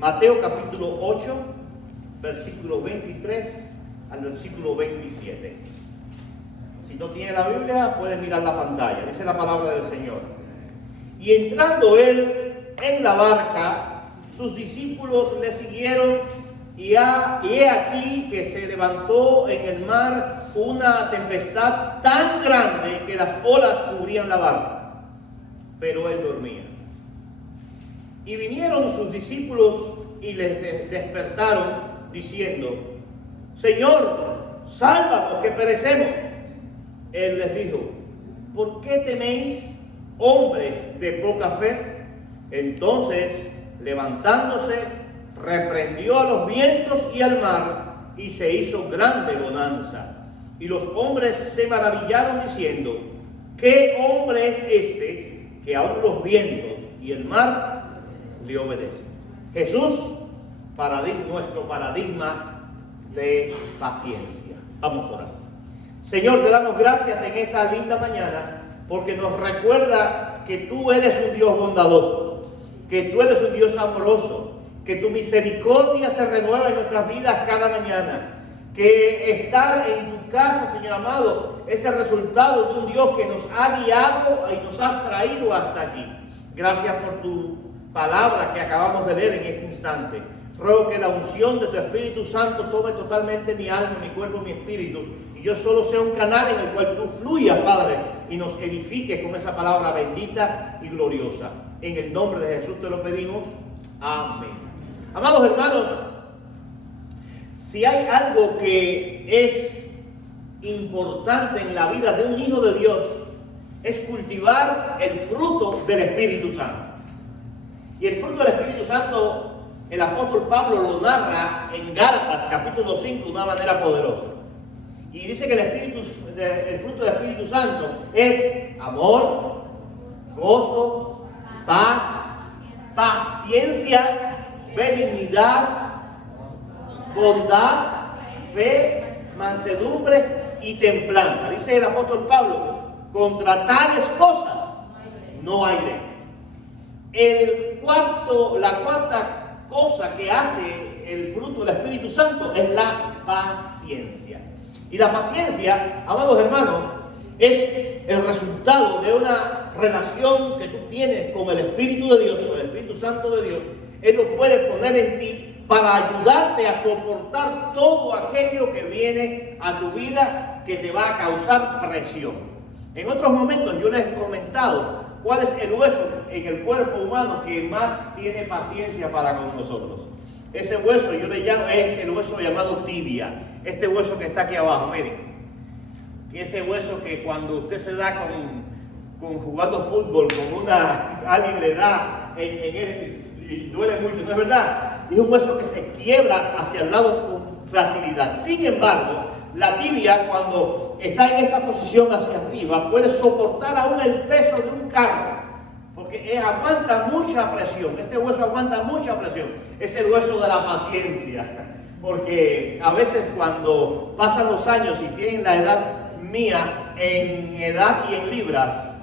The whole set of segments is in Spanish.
Mateo capítulo 8, versículo 23 al versículo 27. Si no tiene la Biblia, puede mirar la pantalla. Dice la palabra del Señor. Y entrando él en la barca, sus discípulos le siguieron, y he aquí que se levantó en el mar una tempestad tan grande que las olas cubrían la barca, pero él dormía. Y vinieron sus discípulos y les despertaron, diciendo: Señor, sálvanos, que perecemos. Él les dijo: ¿por qué teméis, hombres de poca fe? Entonces, levantándose, reprendió a los vientos y al mar, y se hizo grande bonanza. Y los hombres se maravillaron, diciendo: ¿qué hombre es este, que aun los vientos y el mar le obedecen? Jesús, nuestro paradigma de paciencia. Vamos a orar. Señor, te damos gracias en esta linda mañana, porque nos recuerda que tú eres un Dios bondadoso, que tú eres un Dios amoroso, que tu misericordia se renueva en nuestras vidas cada mañana, que estar en tu casa, Señor amado, es el resultado de un Dios que nos ha guiado y nos ha traído hasta aquí. Gracias por tu palabra que acabamos de leer en este instante. Ruego que la unción de tu Espíritu Santo tome totalmente mi alma, mi cuerpo, mi espíritu, y yo solo sea un canal en el cual tú fluyas, Padre, y nos edifiques con esa palabra bendita y gloriosa. En el nombre de Jesús te lo pedimos. Amén. Amados hermanos, si hay algo que es importante en la vida de un hijo de Dios, es cultivar el fruto del Espíritu Santo. Y el fruto del Espíritu Santo, el apóstol Pablo lo narra en Gálatas capítulo 5 de una manera poderosa. Y dice que el fruto del Espíritu Santo es amor, gozo, paz, paciencia, benignidad, bondad, fe, mansedumbre y templanza. Dice el apóstol Pablo: contra tales cosas no hay ley. La cuarta cosa que hace el fruto del Espíritu Santo es la paciencia. Y la paciencia, amados hermanos, es el resultado de una relación que tú tienes con el Espíritu de Dios, con el Espíritu Santo de Dios. Él lo puede poner en ti para ayudarte a soportar todo aquello que viene a tu vida que te va a causar presión. En otros momentos yo les he comentado cuál es el hueso en el cuerpo humano que más tiene paciencia para con nosotros. Ese hueso yo le llamo, es el hueso llamado tibia. Este hueso que está aquí abajo, miren. Y ese hueso que cuando usted se da con jugando fútbol, alguien le da en él, y duele mucho, ¿no es verdad? Y es un hueso que se quiebra hacia el lado con facilidad. Sin embargo, la tibia, cuando está en esta posición hacia arriba, puede soportar aún el peso de un carro, porque aguanta mucha presión. Este hueso aguanta mucha presión. Es el hueso de la paciencia, porque a veces cuando pasan los años y tienen la edad mía en edad y en libras,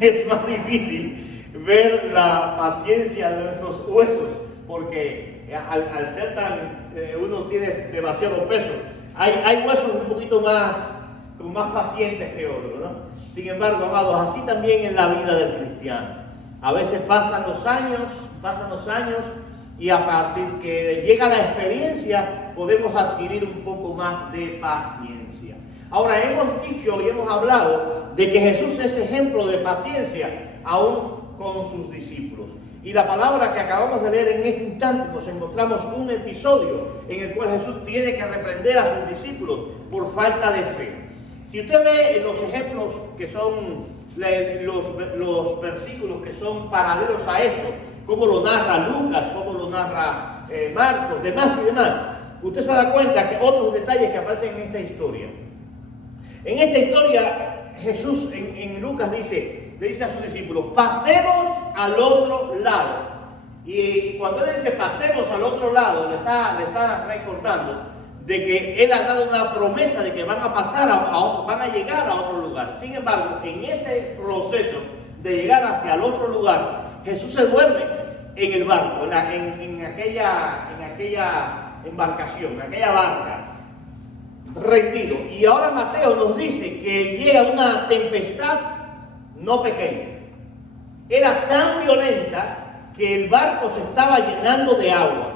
es más difícil ver la paciencia de nuestros huesos, porque al ser uno tiene demasiado peso, hay huesos un poquito más pacientes que otros, ¿no? Sin embargo, amados, así también en la vida del cristiano. A veces pasan los años, y a partir que llega la experiencia, podemos adquirir un poco más de paciencia. Ahora, hemos dicho y hemos hablado de que Jesús es ejemplo de paciencia, aún con sus discípulos. Y la palabra que acabamos de leer en este instante, nos encontramos un episodio en el cual Jesús tiene que reprender a sus discípulos por falta de fe. Si usted ve los ejemplos que son los versículos que son paralelos a esto, cómo lo narra Lucas, cómo lo narra Marcos, demás y demás, usted se da cuenta que otros detalles que aparecen en esta historia. En esta historia, Jesús en Lucas le dice a sus discípulos: pasemos al otro lado. Y cuando él dice pasemos al otro lado, le está recordando de que él ha dado una promesa de que van a llegar a otro lugar. Sin embargo, en ese proceso de llegar hacia el otro lugar, Jesús se duerme en el barco, en aquella embarcación, en aquella barca, rendido. Y ahora Mateo nos dice que llega una tempestad no pequeña. Era tan violenta que el barco se estaba llenando de agua.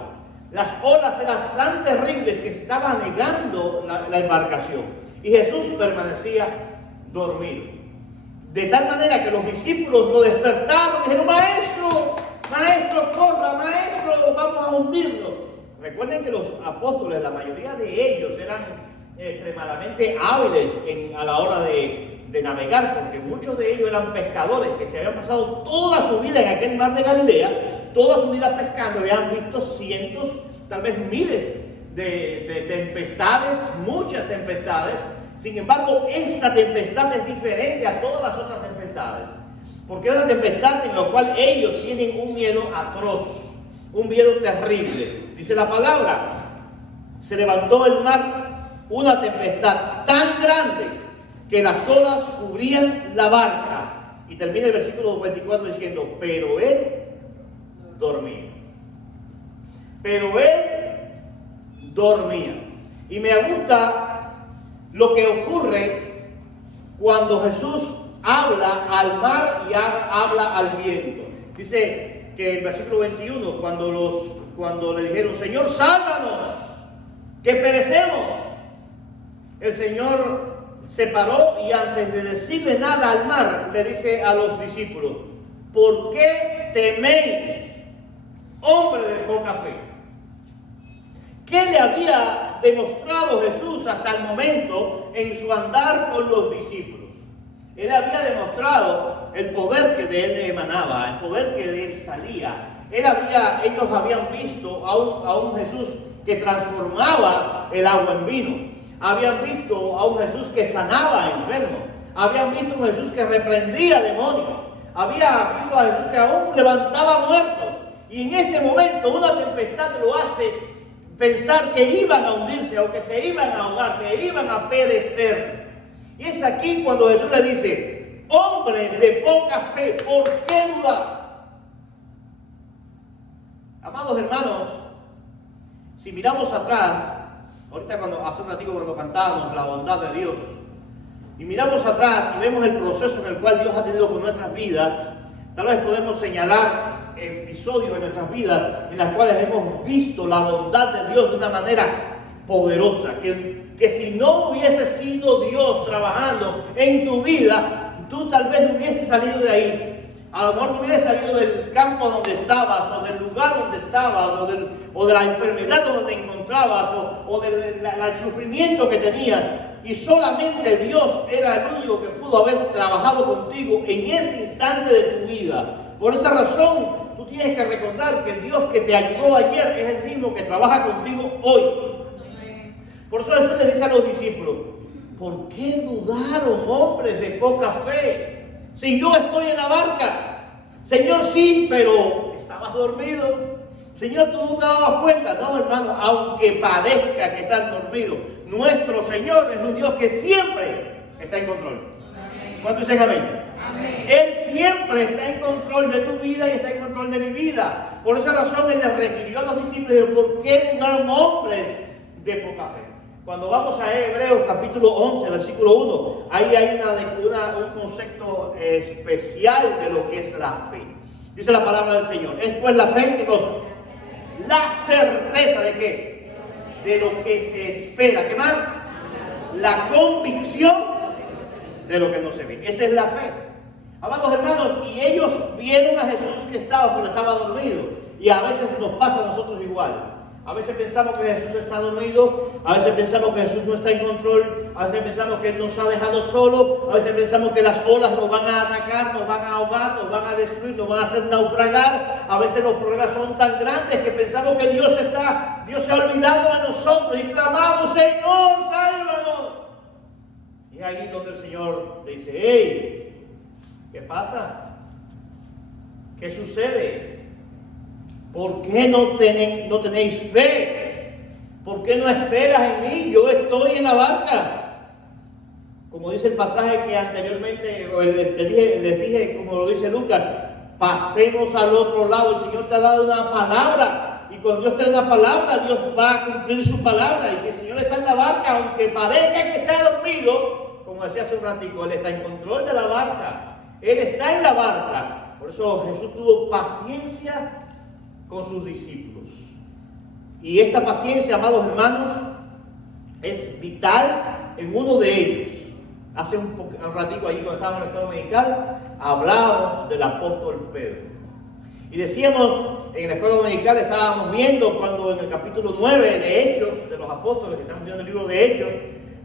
Las olas eran tan terribles que estaba anegando la embarcación. Y Jesús permanecía dormido. De tal manera que los discípulos lo despertaron y dijeron: maestro, maestro, corra, maestro, vamos a hundirnos. Recuerden que los apóstoles, la mayoría de ellos eran extremadamente hábiles a la hora de navegar, porque muchos de ellos eran pescadores que se habían pasado toda su vida en aquel mar de Galilea, toda su vida pescando, habían visto cientos, tal vez miles de tempestades, muchas tempestades. Sin embargo, esta tempestad es diferente a todas las otras tempestades, porque es una tempestad en la cual ellos tienen un miedo atroz, un miedo terrible. Dice la palabra: se levantó el mar, una tempestad tan grande que las olas cubrían la barca. Y termina el versículo 24 diciendo: pero él dormía. Pero él dormía. Y me gusta lo que ocurre cuando Jesús habla al mar y habla al viento. Dice que el versículo 21, cuando le dijeron: Señor, sálvanos, que perecemos, el Señor se paró y antes de decirle nada al mar, le dice a los discípulos: ¿por qué teméis, hombre de poca fe? ¿Qué le había demostrado Jesús hasta el momento en su andar con los discípulos? Él había demostrado el poder que de él emanaba, el poder que de él salía. Ellos habían visto a un Jesús que transformaba el agua en vino. Habían visto a un Jesús que sanaba enfermos. Habían visto a un Jesús que reprendía demonios. Había visto a Jesús que aún levantaba muertos. Y en este momento una tempestad lo hace pensar que iban a hundirse o que se iban a ahogar, que iban a perecer. Y es aquí cuando Jesús le dice: hombres de poca fe, ¿por qué dudar? Amados hermanos, si miramos atrás, ahorita hace un ratito cuando cantábamos la bondad de Dios, y miramos atrás y vemos el proceso en el cual Dios ha tenido con nuestras vidas, tal vez podemos señalar episodios en nuestras vidas en las cuales hemos visto la bondad de Dios de una manera poderosa, que si no hubiese sido Dios trabajando en tu vida, tú tal vez no hubieses salido de ahí. A lo mejor no hubieses salido del campo donde estabas, o del lugar donde estabas, o de la enfermedad donde te encontrabas, o del sufrimiento que tenías. Y solamente Dios era el único que pudo haber trabajado contigo en ese instante de tu vida. Por esa razón, tú tienes que recordar que el Dios que te ayudó ayer es el mismo que trabaja contigo hoy. Por eso Jesús le dice a los discípulos: ¿por qué dudaron, hombres de poca fe? Si yo estoy en la barca. Señor, sí, pero estabas dormido. Señor, tú no te dabas cuenta. No, hermano, aunque parezca que estás dormido, nuestro Señor es un Dios que siempre está en control. ¿Cuántos dicen amén? Amén. Él siempre está en control de tu vida y está en control de mi vida. Por esa razón Él les refirió a los discípulos y dijo: ¿por qué dudaron, hombres de poca fe? Cuando vamos a Hebreos capítulo 11, versículo 1, ahí hay un concepto especial de lo que es la fe. Dice la palabra del Señor: es pues la fe, ¿qué cosa? La certeza ¿de qué? De lo que se espera. ¿Qué más? La convicción de lo que no se ve. Esa es la fe. Amados hermanos, y ellos vieron a Jesús que estaba dormido. Y a veces nos pasa a nosotros igual. A veces pensamos que Jesús está dormido, a veces pensamos que Jesús no está en control, a veces pensamos que Él nos ha dejado solo, a veces pensamos que las olas nos van a atacar, nos van a ahogar, nos van a destruir, nos van a hacer naufragar. A veces los problemas son tan grandes que pensamos que Dios se ha olvidado de nosotros y clamamos: Señor, sálvanos. Y es ahí donde el Señor le dice: hey, ¿qué pasa? ¿Qué sucede? ¿Por qué no tenéis fe? ¿Por qué no esperas en mí? Yo estoy en la barca. Como dice el pasaje que anteriormente les dije, como lo dice Lucas, pasemos al otro lado. El Señor te ha dado una palabra, y cuando Dios te da una palabra, Dios va a cumplir su palabra. Y si el Señor está en la barca, aunque parezca que está dormido, como decía hace un ratico, Él está en control de la barca. Él está en la barca. Por eso Jesús tuvo paciencia con sus discípulos. Y esta paciencia, amados hermanos, es vital en uno de ellos. Hace un ratico ahí, cuando estábamos en el estado dominical, hablábamos del apóstol Pedro. Y decíamos, en la escuela dominical estábamos viendo cuando en el capítulo 9 de Hechos, de los apóstoles, que estamos viendo el libro de Hechos,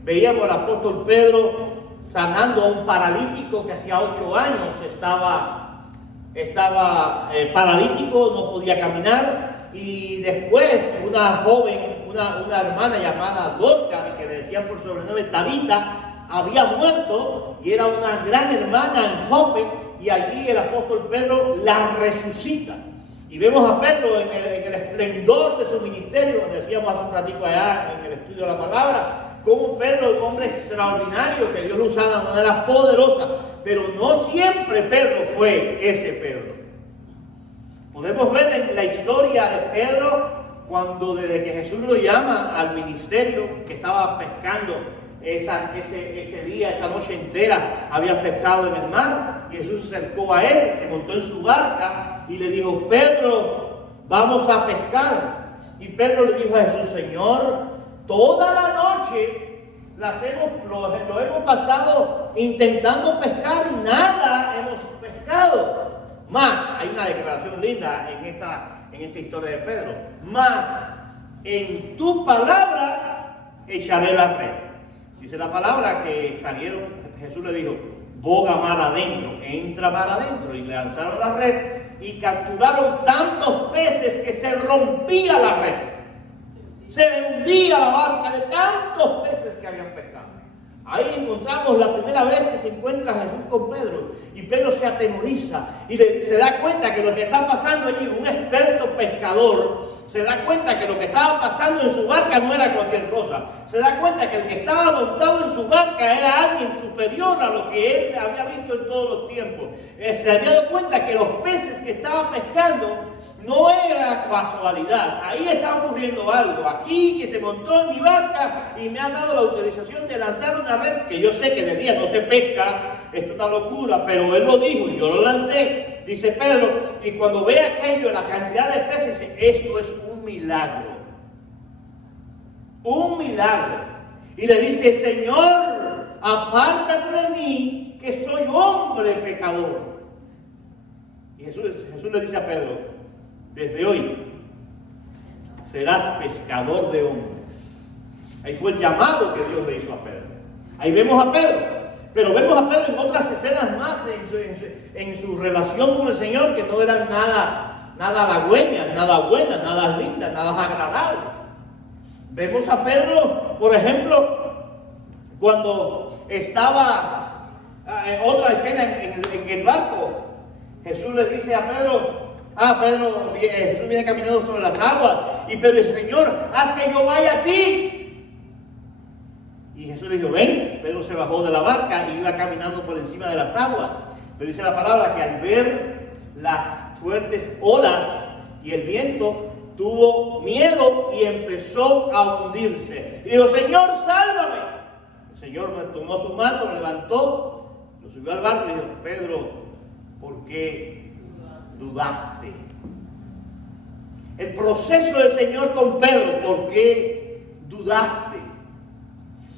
veíamos al apóstol Pedro sanando a un paralítico que hacía 8 años estaba paralítico, no podía caminar. Y después una joven, una hermana llamada Dorcas, que le decían por sobrenombre Tabita, había muerto y era una gran hermana en Jope, y allí el apóstol Pedro la resucita. Y vemos a Pedro en el esplendor de su ministerio, donde decíamos hace un ratito allá en el estudio de la palabra, como Pedro es un hombre extraordinario, que Dios lo usa de una manera poderosa, pero no siempre Pedro fue ese Pedro. Podemos ver en la historia de Pedro, cuando desde que Jesús lo llama al ministerio, que estaba pescando ese día, esa noche entera, había pescado en el mar, y Jesús se acercó a él, se montó en su barca y le dijo: Pedro, vamos a pescar. Y Pedro le dijo a Jesús: Señor, toda la noche lo hemos pasado intentando pescar y nada hemos pescado. Más, hay una declaración linda en esta historia de Pedro: más en tu palabra echaré la red. Dice la palabra que salieron, Jesús le dijo: boga mar adentro, entra mar adentro, y le lanzaron la red y capturaron tantos peces que se rompía la red. Se hundía la barca de tantos peces que habían pescado. Ahí encontramos la primera vez que se encuentra Jesús con Pedro, y Pedro se atemoriza y se da cuenta que lo que está pasando allí, un experto pescador, se da cuenta que lo que estaba pasando en su barca no era cualquier cosa. Se da cuenta que el que estaba montado en su barca era alguien superior a lo que él había visto en todos los tiempos. Se había dado cuenta que los peces que estaba pescando no era casualidad. Ahí estaba ocurriendo algo. Aquí, que se montó en mi barca y me han dado la autorización de lanzar una red, que yo sé que de día no se pesca, esto es una locura, pero él lo dijo y yo lo lancé. Dice Pedro, y cuando ve aquello, la cantidad de peces, dice: esto es un milagro. Un milagro. Y le dice: Señor, apártate de mí, que soy hombre pecador. Y Jesús le dice a Pedro: desde hoy serás pescador de hombres. Ahí fue el llamado que Dios le hizo a Pedro. Ahí vemos a Pedro. Pero vemos a Pedro en otras escenas más, en su relación con el Señor, que no eran nada halagüeñas, nada buenas, nada lindas, nada agradables. Vemos a Pedro, por ejemplo, cuando estaba en otra escena en el barco. Jesús le dice a Pedro, Jesús viene caminando sobre las aguas, y Pedro dice: Señor, haz que yo vaya a ti. Y Jesús le dijo: ven. Pedro se bajó de la barca y iba caminando por encima de las aguas. Pero dice la palabra que al ver las fuertes olas y el viento, tuvo miedo y empezó a hundirse. Y dijo: Señor, sálvame. El Señor me tomó su mano, lo levantó, lo subió al barco y dijo: Pedro, ¿por qué dudaste? El proceso del Señor con Pedro: ¿por qué dudaste?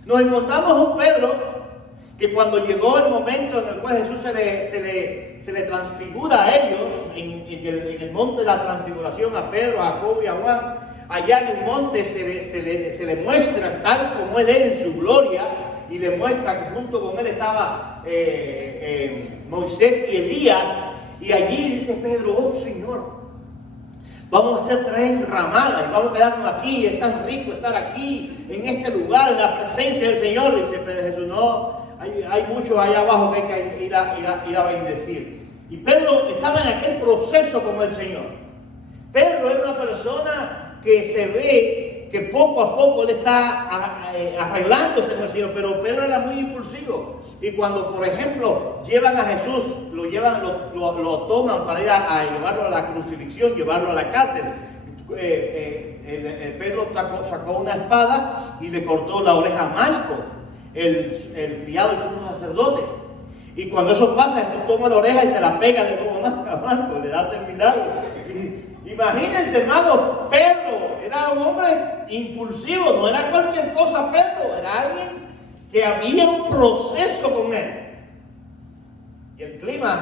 Nos encontramos un Pedro que cuando llegó el momento en el cual Jesús se le transfigura a ellos, en el monte de la transfiguración, a Pedro, a Jacobo y a Juan, allá en el monte se le muestra tal como Él es en su gloria, y le muestra que junto con Él estaba Moisés y Elías, y allí dice Pedro: oh Señor, vamos a hacer 3 ramadas y vamos a quedarnos aquí. Es tan rico estar aquí, en este lugar, en la presencia del Señor. Y dice Pedro: Jesús, no, hay mucho allá abajo que hay que ir a bendecir. Y Pedro estaba en aquel proceso con el Señor. Pedro era una persona que se ve que poco a poco él está arreglándose con el Señor, pero Pedro era muy impulsivo. Y cuando, por ejemplo, llevan a Jesús, lo toman para ir a llevarlo a la crucifixión, llevarlo a la cárcel, Pedro sacó una espada y le cortó la oreja a Malco, el criado del sumo sacerdote. Y cuando eso pasa, Jesús toma la oreja y se la pega de nuevo a Malco, le hace el milagro. Imagínense, hermano, Pedro era un hombre impulsivo, no era cualquier cosa Pedro, era alguien que había un proceso con él. Y el clímax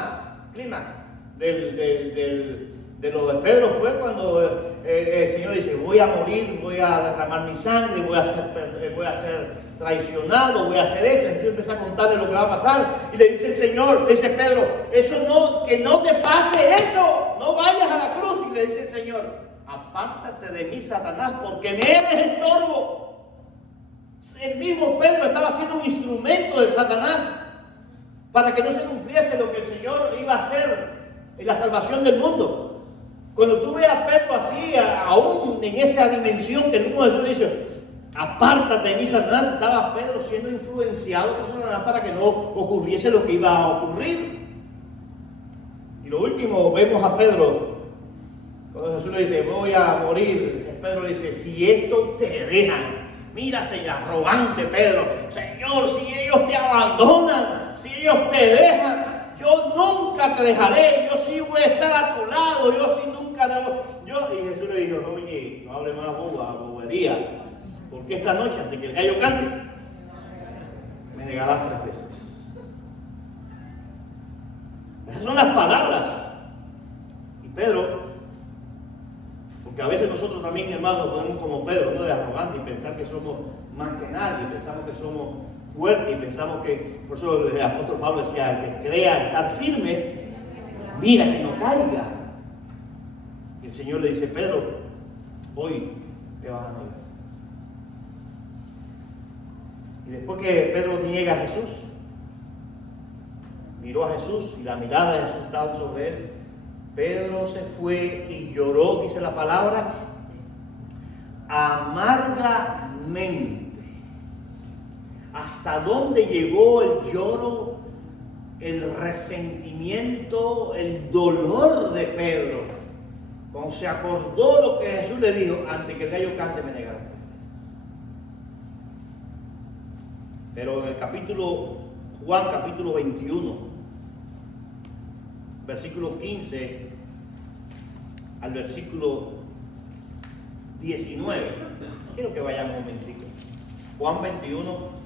de lo de Pedro fue cuando el Señor dice: voy a morir, voy a derramar mi sangre, voy a ser traicionado, voy a hacer esto. Jesús empieza a contarle lo que va a pasar y le dice el Señor, dice Pedro: que no te pase eso, no vayas a la cruz. Y le dice el Señor: apártate de mí, Satanás, porque me eres estorbo. El mismo Pedro estaba siendo un instrumento de Satanás para que no se cumpliese lo que el Señor iba a hacer en la salvación del mundo. Cuando tú ves a Pedro así, aún en esa dimensión que el mismo Jesús dice: apártate de mí, Satanás, estaba Pedro siendo influenciado por Satanás para que no ocurriese lo que iba a ocurrir. Y lo último, vemos a Pedro, cuando Jesús le dice: voy a morir, Pedro le dice: si esto te dejan. Mira, señor, arrogante Pedro: Señor, si ellos te abandonan, si ellos te dejan, yo nunca te dejaré, yo sí voy a estar a tu lado, yo sí nunca te... Y Jesús le dijo: no, oye, no hable más bobería, porque esta noche, antes que el gallo cante, me negarás 3 veces. Esas son las palabras. Y Pedro, porque a veces nosotros también, hermanos, podemos como Pedro, ¿no?, de arrogante, y pensar que somos más que nadie, pensamos que somos fuertes, y pensamos que, por eso el apóstol Pablo decía: el que crea estar firme, mira que no caiga. Y el Señor le dice: Pedro, hoy te vas a negar. Y después que Pedro niega a Jesús, miró a Jesús y la mirada de Jesús estaba sobre él. Pedro se fue y lloró, dice la palabra, amargamente. ¿Hasta dónde llegó el lloro, el resentimiento, el dolor de Pedro? Cuando se acordó lo que Jesús le dijo: antes que el gallo cante, me negarás. Pero en el Juan capítulo 21, versículo 15 al versículo 19. Quiero que vayamos un momentico. Juan 21,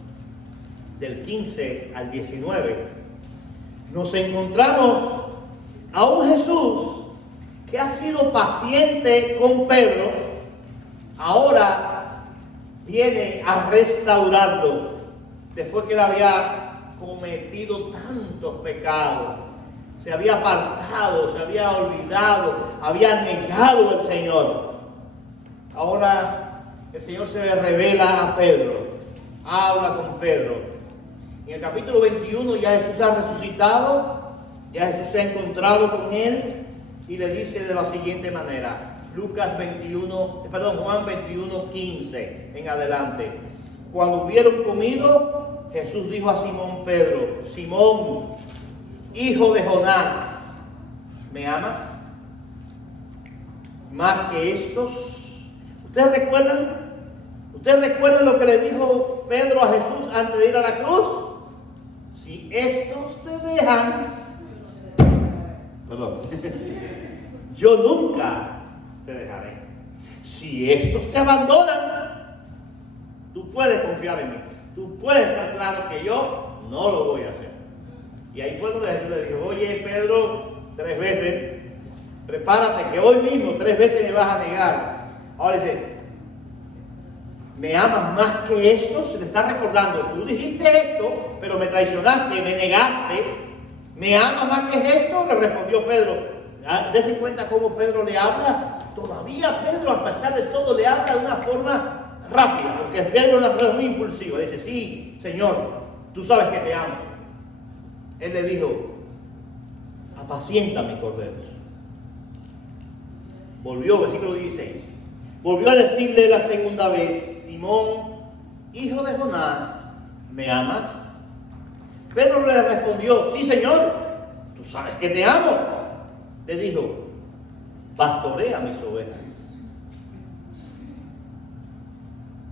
del 15 al 19. Nos encontramos a un Jesús que ha sido paciente con Pedro. Ahora viene a restaurarlo después que él había cometido tantos pecados. Se había apartado, se había olvidado, había negado al Señor. Ahora el Señor se revela a Pedro, habla con Pedro. En el capítulo 21 ya Jesús ha resucitado, ya Jesús se ha encontrado con él y le dice de la siguiente manera. Juan 21, 15 en adelante. Cuando hubieron comido, Jesús dijo a Simón Pedro: Simón, hijo de Jonás, ¿me amas más que estos? ¿Ustedes recuerdan lo que le dijo Pedro a Jesús antes de ir a la cruz? Si estos te dejan, yo nunca te dejaré. Si estos te abandonan, tú puedes confiar en mí. Tú puedes estar claro que yo no lo voy a hacer. Y ahí fue donde Jesús le dijo: oye, Pedro, 3 veces, prepárate que hoy mismo 3 veces me vas a negar. Ahora dice: ¿me amas más que esto? Se le está recordando: tú dijiste esto, pero me traicionaste, me negaste. ¿Me amas más que esto? Le respondió Pedro. Dese cuenta cómo Pedro le habla. Todavía Pedro, a pesar de todo, le habla de una forma rápida, porque Pedro es una persona muy impulsiva. Dice: sí, Señor, tú sabes que te amo. Él le dijo: apacienta mis corderos. Volvió, versículo 16. Volvió a decirle la segunda vez: Simón, hijo de Jonás, ¿me amas? Pedro le respondió: sí, Señor, tú sabes que te amo. Le dijo: pastorea mis ovejas.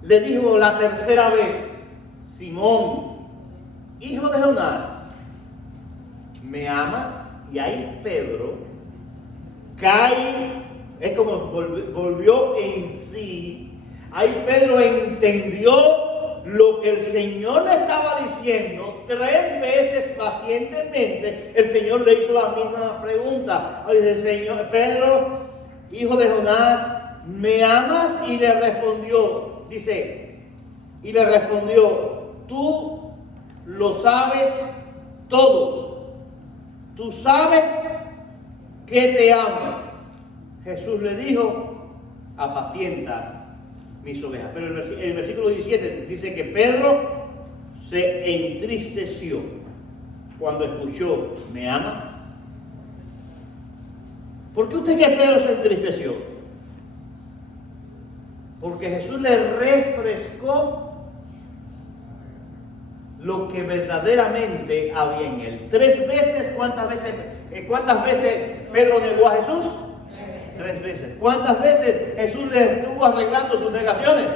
Le dijo la tercera vez: Simón, hijo de Jonás, ¿me amas? Y ahí Pedro cae, es como volvió en sí. Ahí Pedro entendió lo que el Señor le estaba diciendo. 3 veces pacientemente el Señor le hizo la misma pregunta. Ahora dice: Señor, Pedro, hijo de Jonás, ¿me amas? Y le respondió, y le respondió: tú lo sabes todo. Tú sabes que te amo. Jesús le dijo: apacienta mis ovejas. Pero el versículo 17 dice que Pedro se entristeció cuando escuchó: ¿me amas? ¿Por qué usted cree que Pedro se entristeció? Porque Jesús le refrescó lo que verdaderamente había en él. 3 veces, ¿cuántas veces Pedro negó a Jesús? 3 veces. ¿Cuántas veces Jesús le estuvo arreglando sus negaciones?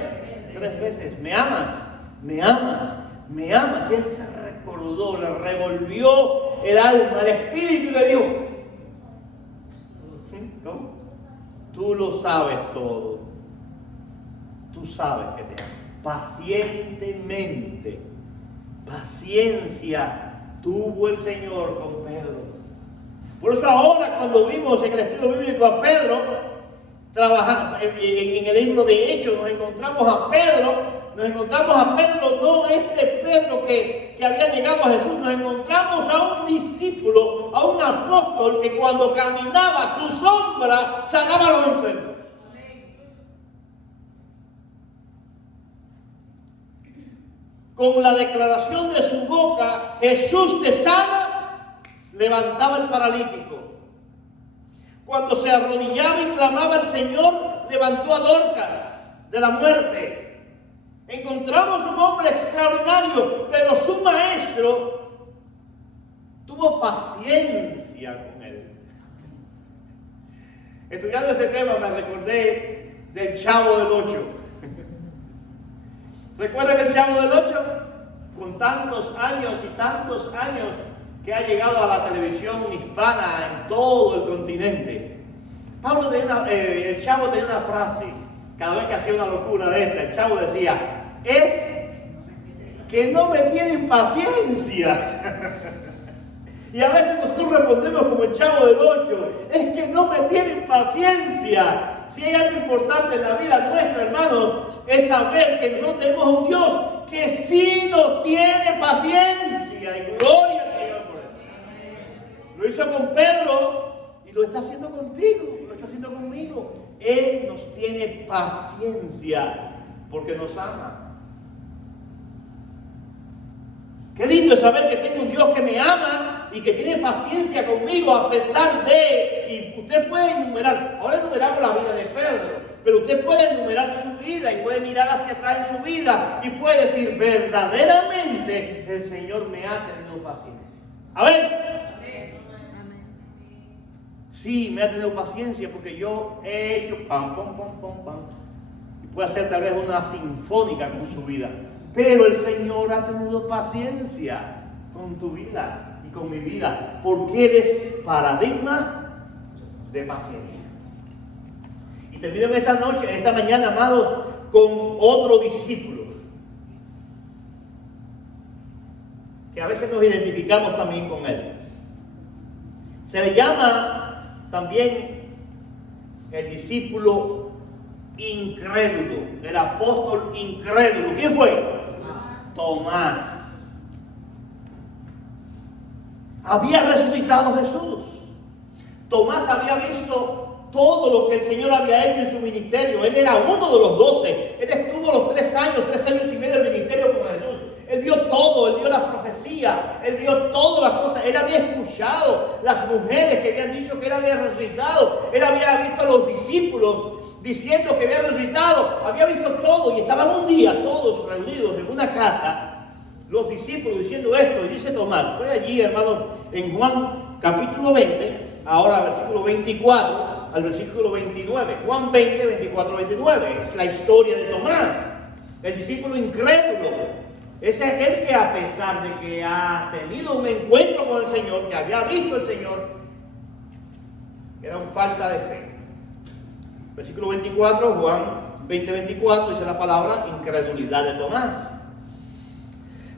3 veces. ¿Me amas? ¿Me amas? ¿Me amas? Y él se recordó, le revolvió el alma, el espíritu, y le dijo: ¿cómo? Tú lo sabes todo. Tú sabes que te amo. Pacientemente, paciencia tuvo el Señor con Pedro. Por eso ahora, cuando vimos en el estudio bíblico a Pedro trabajando en el libro de Hechos, nos encontramos a Pedro no este Pedro que había llegado a Jesús, nos encontramos a un discípulo, a un apóstol que cuando caminaba su sombra sanaba a los enfermos. Con la declaración de su boca: Jesús te sana, levantaba el paralítico. Cuando se arrodillaba y clamaba al Señor, levantó a Dorcas de la muerte. Encontramos un hombre extraordinario, pero su maestro tuvo paciencia con él. Estudiando este tema me recordé del Chavo del Ocho. ¿Recuerdan el Chavo del Ocho? Con tantos años y tantos años que ha llegado a la televisión hispana en todo el continente. El Chavo tenía una frase, cada vez que hacía una locura de esta, el Chavo decía: es que no me tienen paciencia. Y a veces nosotros respondemos como el Chavo del Ocho: es que no me tienen paciencia. Si hay algo importante en la vida nuestra, hermanos, es saber que nosotros tenemos un Dios que sí nos tiene paciencia. Y gloria al Señor por eso. Lo hizo con Pedro y lo está haciendo contigo, lo está haciendo conmigo. Él nos tiene paciencia porque nos ama. Qué lindo es saber que tengo un Dios que me ama y que tiene paciencia conmigo a pesar de... Y usted puede enumerar, ahora enumeramos la vida de Pedro, pero usted puede enumerar su vida y puede mirar hacia atrás en su vida y puede decir: verdaderamente el Señor me ha tenido paciencia. A ver. Sí, me ha tenido paciencia porque yo he hecho pam, pam, pam, pam, pam. Y puede hacer tal vez una sinfónica con su vida. Pero el Señor ha tenido paciencia con tu vida y con mi vida, porque eres paradigma de paciencia. Y termino esta mañana, amados, con otro discípulo, que a veces nos identificamos también con él. Se le llama también el discípulo incrédulo, el apóstol incrédulo. ¿Quién fue? Tomás. Había resucitado Jesús. Tomás había visto todo lo que el Señor había hecho en su ministerio. Él era uno de los 12. Él estuvo los 3 años y medio del ministerio con Jesús. Él vio todo, él vio la profecía, él vio todas las cosas. Él había escuchado las mujeres que habían dicho que él había resucitado. Él había visto a los discípulos diciendo que había resucitado, había visto todo y estaban un día todos reunidos en una casa, los discípulos diciendo esto. Y dice Tomás, estoy allí, hermano, en Juan capítulo 20, ahora versículo 24 al versículo 29. Juan 20, 24, 29. Es la historia de Tomás, el discípulo incrédulo. Ese es aquel que, a pesar de que ha tenido un encuentro con el Señor, que había visto al Señor, era un falta de fe. Versículo 24, Juan 20, 24, dice la palabra incredulidad de Tomás.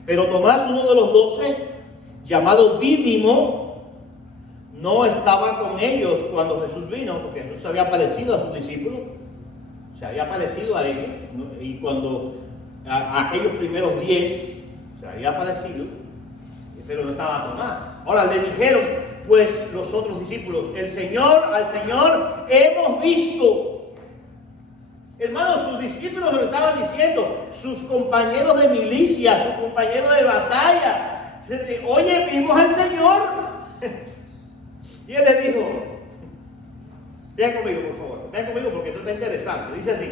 Pero Tomás, uno de los 12, llamado Dídimo, no estaba con ellos cuando Jesús vino, porque Jesús se había aparecido a sus discípulos, se había aparecido a ellos, ¿no? Y cuando a aquellos primeros 10 se había aparecido, pero no estaba Tomás. Ahora le dijeron pues los otros discípulos, al Señor hemos visto. Hermanos, sus discípulos lo estaban diciendo, sus compañeros de milicia, sus compañeros de batalla. Oye, vimos al Señor. Y él les dijo, vean conmigo, por favor, vean conmigo porque esto está interesante. Dice así: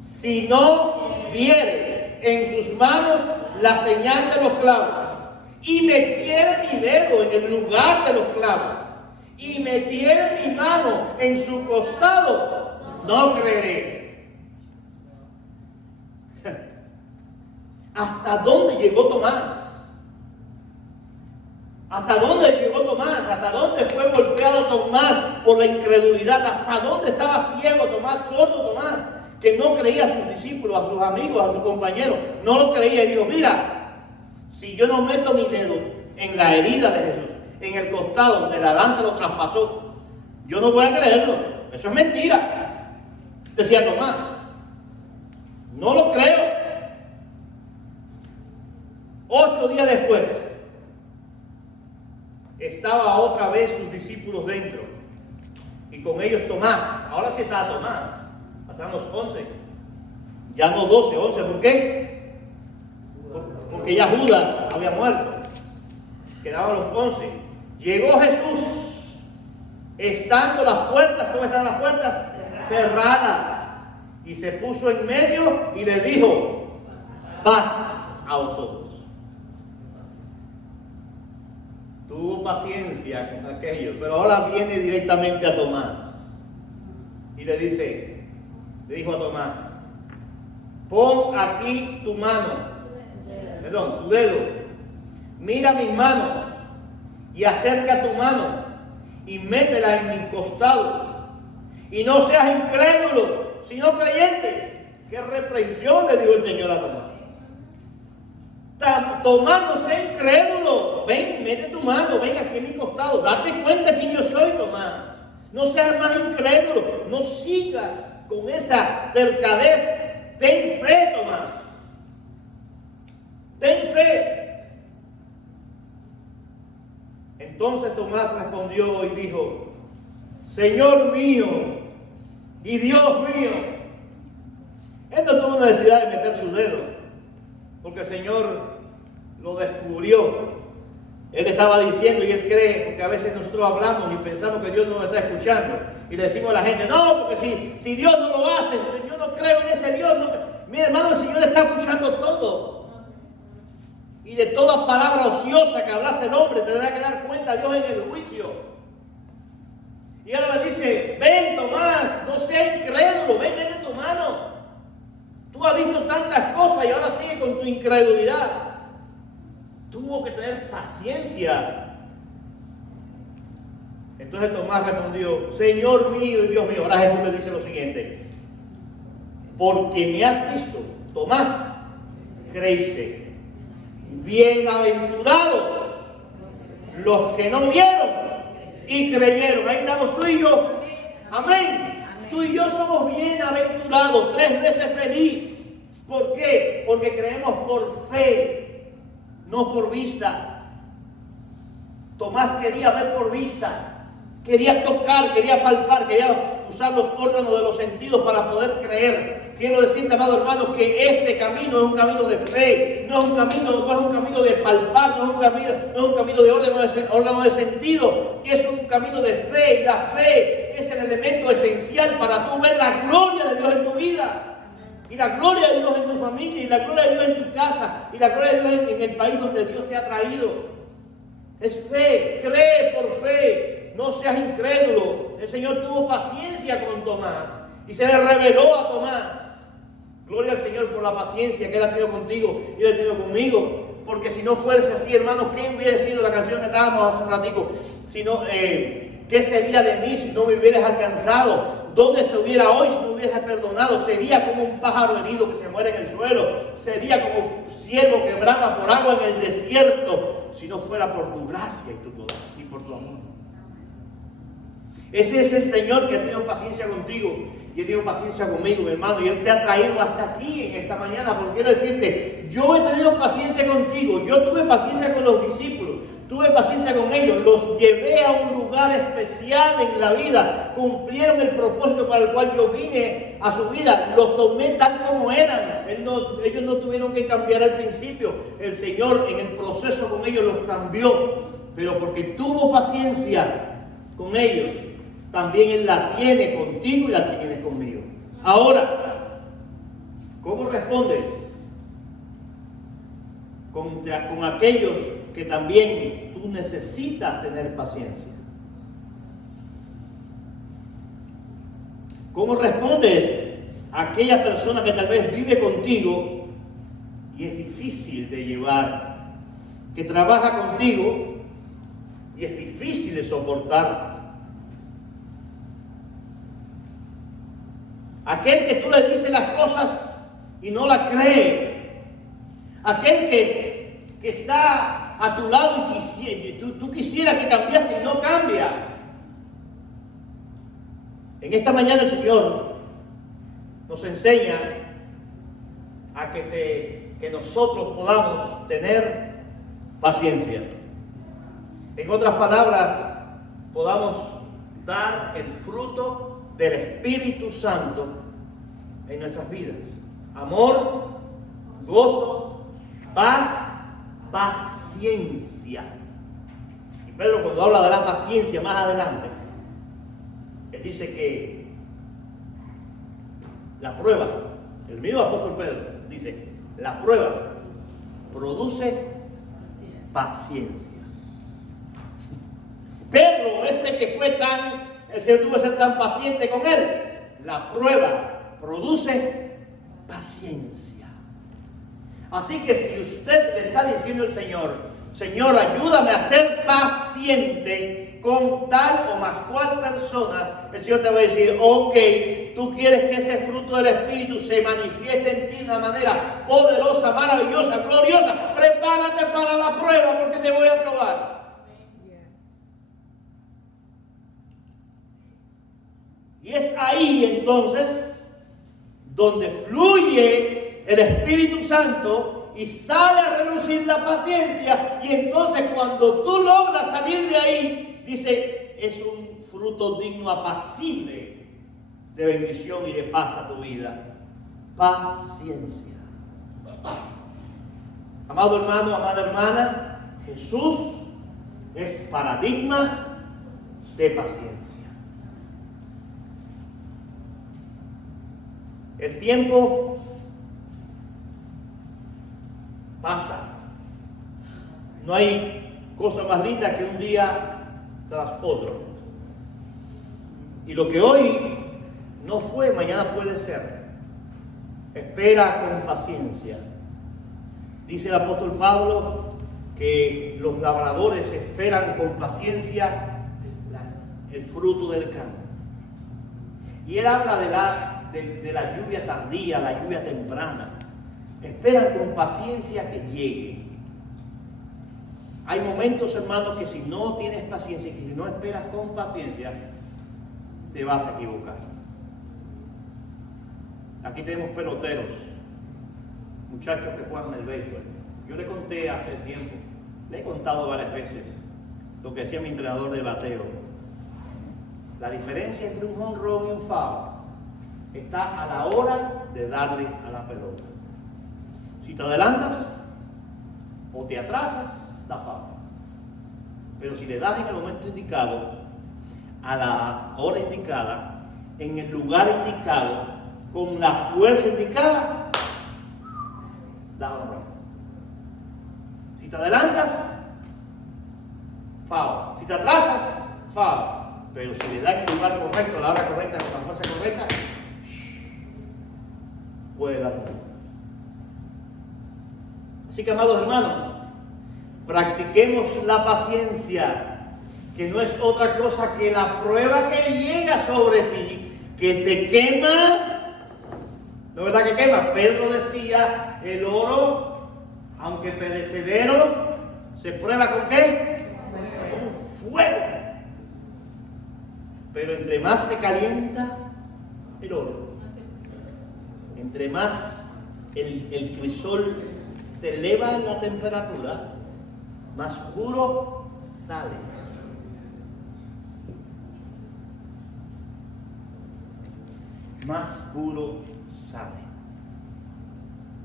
si no viere en sus manos la señal de los clavos, y metiere mi dedo en el lugar de los clavos, y metiere mi mano en su costado, no creeré. ¿Hasta dónde llegó Tomás? ¿Hasta dónde llegó Tomás? ¿Hasta dónde fue golpeado Tomás por la incredulidad? ¿Hasta dónde estaba ciego Tomás, sordo Tomás, que no creía a sus discípulos, a sus amigos, a sus compañeros? No lo creía y dijo, mira, si yo no meto mi dedo en la herida de Jesús, en el costado donde la lanza lo traspasó, yo no voy a creerlo. Eso es mentira, decía Tomás. No lo creo. 8 días después, estaba otra vez sus discípulos dentro, y con ellos Tomás. Ahora sí está Tomás, están los 11, ya no 12, 11. ¿Por qué? Porque ya Judas había muerto, quedaban los 11. Llegó Jesús, estando las puertas, ¿cómo están las puertas? Cerradas, y se puso en medio y le dijo, paz a vosotros. Tuvo paciencia con aquello, pero ahora viene directamente a Tomás y le dijo a Tomás, pon aquí tu dedo, mira mis manos y acerca tu mano y métela en mi costado y no seas incrédulo, sino creyente. Qué reprensión le dijo el Señor a Tomás. Tomás, no sea incrédulo. Ven, mete tu mano, ven aquí en mi costado. Date cuenta quién yo soy, Tomás. No seas más incrédulo. No sigas con esa tercadez. Ten fe, Tomás. Ten fe. Entonces Tomás respondió y dijo, Señor mío y Dios mío. Él no tuvo necesidad de meter su dedo, porque el Señor lo descubrió. Él estaba diciendo, y él cree, porque a veces nosotros hablamos y pensamos que Dios no nos está escuchando, y le decimos a la gente, no, porque si Dios no lo hace, yo no creo en ese Dios. No. Mi hermano, el Señor está escuchando todo, y de toda palabra ociosa que hablase el hombre tendrá que dar cuenta a Dios en el juicio. Y ahora le dice, ven Tomás, no seas incrédulo, ven, mete tu mano. Tú has visto tantas cosas y ahora sigue con tu incredulidad. Tuvo que tener paciencia. Entonces Tomás respondió, Señor mío y Dios mío. Ahora Jesús le dice lo siguiente, porque me has visto, Tomás, creíste. Bienaventurados los que no vieron y creyeron. Ahí estamos tú y yo. Amén. Tú y yo somos bienaventurados, 3 veces feliz. ¿Por qué? Porque creemos por fe, no por vista. Tomás quería ver por vista, quería tocar, quería palpar, quería usar los órganos de los sentidos para poder creer. Quiero decirte, amado hermano, que este camino es un camino de fe, no es un camino de palpar, no es un camino de órgano de sentido, es un camino de fe, y la fe fe es el elemento esencial para tú ver la gloria de Dios en tu vida. Y la gloria de Dios en tu familia, y la gloria de Dios en tu casa, y la gloria de Dios en el país donde Dios te ha traído. Es fe, cree por fe, no seas incrédulo. El Señor tuvo paciencia con Tomás y se le reveló a Tomás. Gloria al Señor por la paciencia que Él ha tenido contigo y Él ha tenido conmigo. Porque si no fuese así, hermanos, ¿qué hubiera sido la canción que estábamos hace un ratico? ¿Qué sería de mí si no me hubieras alcanzado? ¿Dónde estuviera hoy si no hubieras perdonado? Sería como un pájaro herido que se muere en el suelo. Sería como un ciervo que brama por agua en el desierto, si no fuera por tu gracia y por tu amor. Ese es el Señor que ha tenido paciencia contigo y ha tenido paciencia conmigo, mi hermano. Y Él te ha traído hasta aquí en esta mañana. Porque quiero decirte, yo he tenido paciencia contigo. Yo tuve paciencia con los discípulos. Tuve paciencia con ellos, los llevé a un lugar especial en la vida, cumplieron el propósito para el cual yo vine a su vida, los tomé tal como eran. Ellos no tuvieron que cambiar al principio, el Señor en el proceso con ellos los cambió, pero porque tuvo paciencia con ellos, también Él la tiene contigo y la tiene conmigo. Ahora, ¿cómo respondes con aquellos que también tú necesitas tener paciencia? ¿Cómo respondes a aquella persona que tal vez vive contigo y es difícil de llevar, que trabaja contigo y es difícil de soportar? Aquel que tú le dices las cosas y no las cree. Aquel que está a tu lado y tú quisieras que cambiase y no cambia. En esta mañana el Señor nos enseña a que nosotros podamos tener paciencia. En otras palabras, podamos dar el fruto del Espíritu Santo en nuestras vidas. Amor, gozo, paz, paciencia. Y Pedro, cuando habla de la paciencia más adelante, él dice que la prueba, el mismo apóstol Pedro dice, la prueba produce paciencia. Pedro, ese que fue el Señor tuvo que ser tan paciente con él, la prueba produce paciencia. Así que si usted le está diciendo al Señor, Señor, ayúdame a ser paciente con tal o más cual persona, el Señor te va a decir, ok, tú quieres que ese fruto del Espíritu se manifieste en ti de una manera poderosa, maravillosa, gloriosa. Prepárate para la prueba porque te voy a probar. Y es ahí entonces donde fluye el Espíritu Santo y sale a relucir la paciencia. Y entonces cuando tú logras salir de ahí, dice, es un fruto digno, apacible de bendición y de paz a tu vida. Paciencia. Amado hermano, amada hermana, Jesús es paradigma de paciencia. El tiempo pasa. No hay cosa más linda que un día tras otro. Y lo que hoy no fue, mañana puede ser. Espera con paciencia. Dice el apóstol Pablo que los labradores esperan con paciencia el fruto del campo. Y él habla de la lluvia tardía, la lluvia temprana. Esperan con paciencia que llegue. Hay momentos, hermanos, que si no tienes paciencia y que si no esperas con paciencia, te vas a equivocar. Aquí tenemos peloteros, muchachos que juegan el béisbol. Yo le conté hace tiempo, le he contado varias veces lo que decía mi entrenador de bateo. La diferencia entre un home run y un foul está a la hora de darle a la pelota. Si te adelantas o te atrasas, da foul. Pero si le das en el momento indicado, a la hora indicada, en el lugar indicado, con la fuerza indicada, da honra. Si te adelantas, foul. Si te atrasas, foul. Pero si le das en el lugar correcto, a la hora correcta, con la fuerza correcta, puede dar honra. Así que, amados hermanos, practiquemos la paciencia, que no es otra cosa que la prueba que llega sobre ti, que te quema. ¿No es verdad que quema? Pedro decía, el oro, aunque perecedero, ¿se prueba con qué? Con fuego. Pero entre más se calienta el oro, entre más el crisol se eleva en la temperatura, más puro sale. Más puro sale.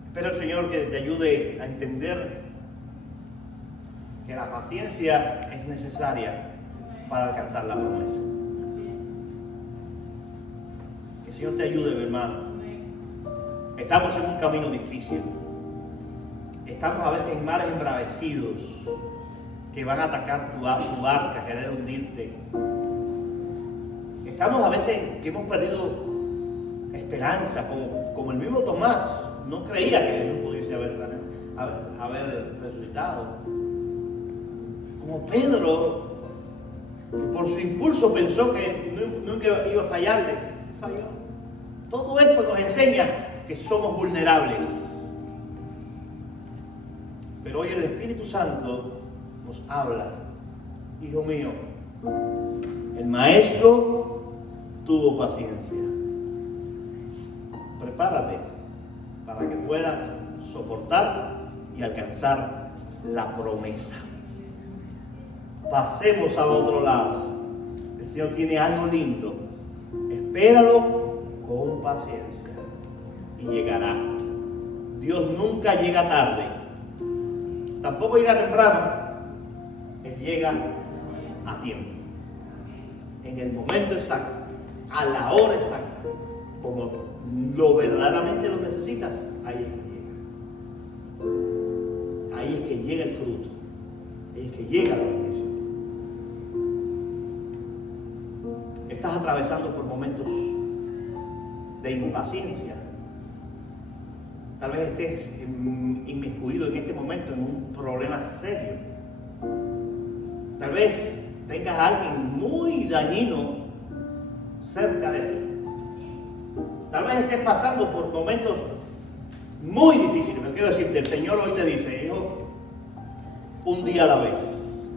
Espero el Señor que te ayude a entender que la paciencia es necesaria para alcanzar la promesa. Que el Señor te ayude, mi hermano. Estamos en un camino difícil. Estamos a veces en mares embravecidos que van a atacar tu barca, querer hundirte. Estamos a veces que hemos perdido esperanza, como el mismo Tomás no creía que Jesús pudiese haber resucitado. Como Pedro, que por su impulso pensó que nunca iba a fallarle, falló. Todo esto nos enseña que somos vulnerables. Pero hoy el Espíritu Santo nos habla. Hijo mío, el Maestro tuvo paciencia. Prepárate para que puedas soportar y alcanzar la promesa. Pasemos al otro lado. El Señor tiene algo lindo. Espéralo con paciencia y llegará. Dios nunca llega tarde. Tampoco llega temprano. Él llega a tiempo. En el momento exacto. A la hora exacta. Como lo verdaderamente lo necesitas. Ahí es que llega. Ahí es que llega el fruto. Ahí es que llega la bendición. Estás atravesando por momentos de impaciencia. Tal vez estés inmiscuido en este momento en un problema serio. Tal vez tengas a alguien muy dañino cerca de ti. Tal vez estés pasando por momentos muy difíciles. Pero quiero decirte, el Señor hoy te dice, hijo, un día a la vez.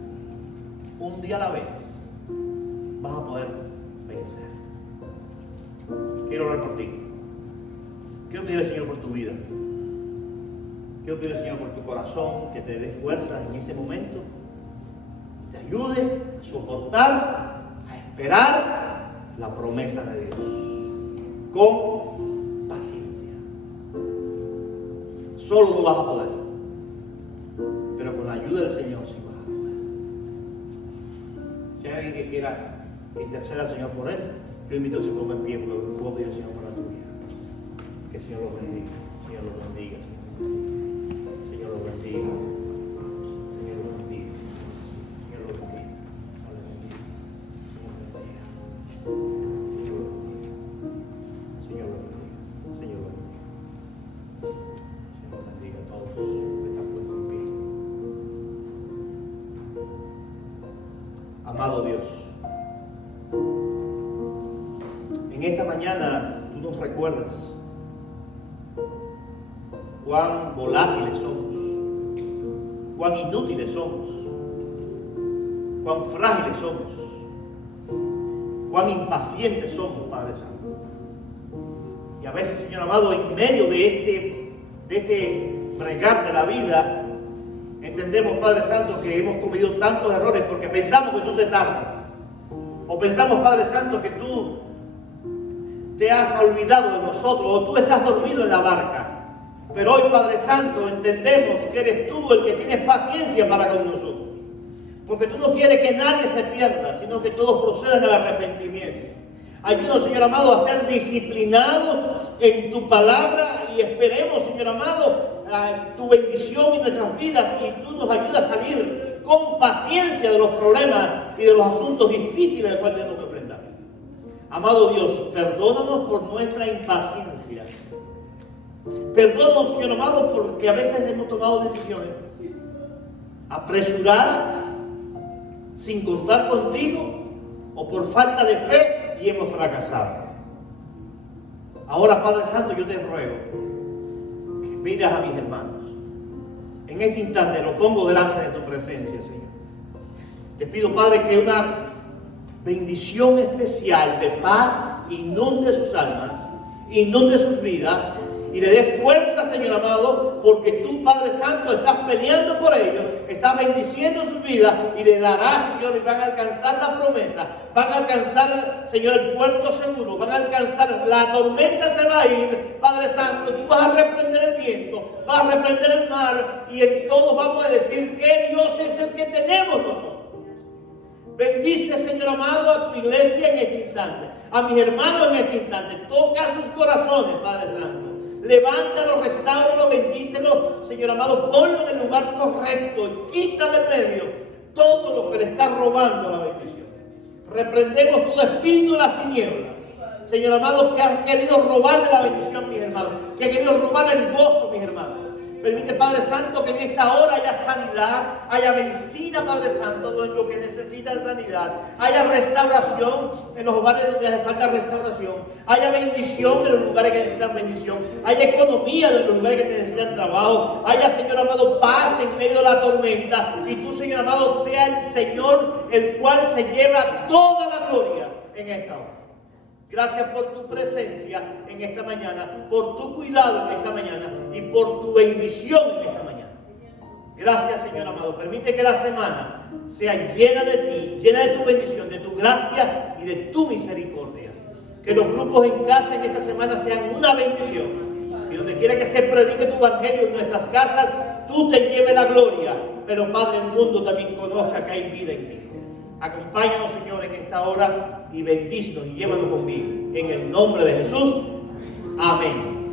Un día a la vez vas a poder vencer. Quiero orar por ti. Quiero pedir al Señor por tu vida. Quiero pedir al Señor por tu corazón, que te dé fuerza en este momento. Te ayude a soportar, a esperar la promesa de Dios. Con paciencia. Solo no vas a poder. Pero con la ayuda del Señor sí vas a poder. Si hay alguien que quiera interceder al Señor por él, yo invito a que se ponga en pie, porque puedo pedir al Señor por la tuya. Que el Señor los bendiga. Señor los bendiga. Señor los bendiga. Señor los bendiga. Señor los bendiga. Señor los bendiga. Señor los bendiga. Señor los bendiga. Señor los bendiga a todos los que están puestos en pie. Amado Dios, en esta mañana tú nos recuerdas cuán volátiles somos, cuán inútiles somos, cuán frágiles somos, cuán impacientes somos, Padre Santo. Y a veces, Señor amado, en medio de este bregar de la vida, entendemos, Padre Santo, que hemos cometido tantos errores porque pensamos que tú te tardas. O pensamos, Padre Santo, que tú te has olvidado de nosotros, o tú estás dormido en la barca. Pero hoy, Padre Santo, entendemos que eres tú el que tienes paciencia para con nosotros. Porque tú no quieres que nadie se pierda, sino que todos procedan al arrepentimiento. Ayúdanos, Señor amado, a ser disciplinados en tu palabra y esperemos, Señor amado, tu bendición en nuestras vidas y tú nos ayudas a salir con paciencia de los problemas y de los asuntos difíciles de los cuales tenemos que enfrentar. Amado Dios, perdónanos por nuestra impaciencia. Perdónanos, Señor amado, porque a veces hemos tomado decisiones apresuradas, sin contar contigo, o por falta de fe, y hemos fracasado. Ahora, Padre Santo, yo te ruego que miras a mis hermanos. En este instante los pongo delante de tu presencia, Señor. Te pido, Padre, que una bendición especial de paz inunde sus almas, inunde sus vidas, y le dé fuerza, Señor amado, porque tú, Padre Santo, estás peleando por ellos, estás bendiciendo sus vidas y le darás, Señor, y van a alcanzar la promesa, van a alcanzar, Señor, el puerto seguro, van a alcanzar, la tormenta se va a ir, Padre Santo, tú vas a reprender el viento, vas a reprender el mar y en todos vamos a decir que Dios es el que tenemos nosotros. Bendice, Señor amado, a tu iglesia en este instante, a mis hermanos en este instante, toca sus corazones, Padre Santo. Levántalo, restáuralo, bendícelo, Señor amado, ponlo en el lugar correcto y quita del medio todo lo que le está robando la bendición. Reprendemos todo espíritu de las tinieblas, Señor amado, que ha querido robarle la bendición a mis hermanos, que ha querido robarle el gozo a mis hermanos. Permite, Padre Santo, que en esta hora haya sanidad, haya medicina, Padre Santo, en lo que necesitan sanidad, haya restauración en los hogares donde hace falta restauración, haya bendición en los lugares que necesitan bendición, haya economía en los lugares que necesitan trabajo, haya, Señor amado, paz en medio de la tormenta, y tú, Señor amado, sea el Señor el cual se lleva toda la gloria en esta hora. Gracias por tu presencia en esta mañana, por tu cuidado en esta mañana y por tu bendición en esta mañana. Gracias, Señor amado. Permite que la semana sea llena de ti, llena de tu bendición, de tu gracia y de tu misericordia. Que los grupos en casa en esta semana sean una bendición. Y donde quiera que se predique tu evangelio en nuestras casas, tú te lleves la gloria. Pero, Padre, el mundo también conozca que hay vida en ti. Acompáñanos, Señor, en esta hora y bendícenos y llévanos conmigo. En el nombre de Jesús. Amén.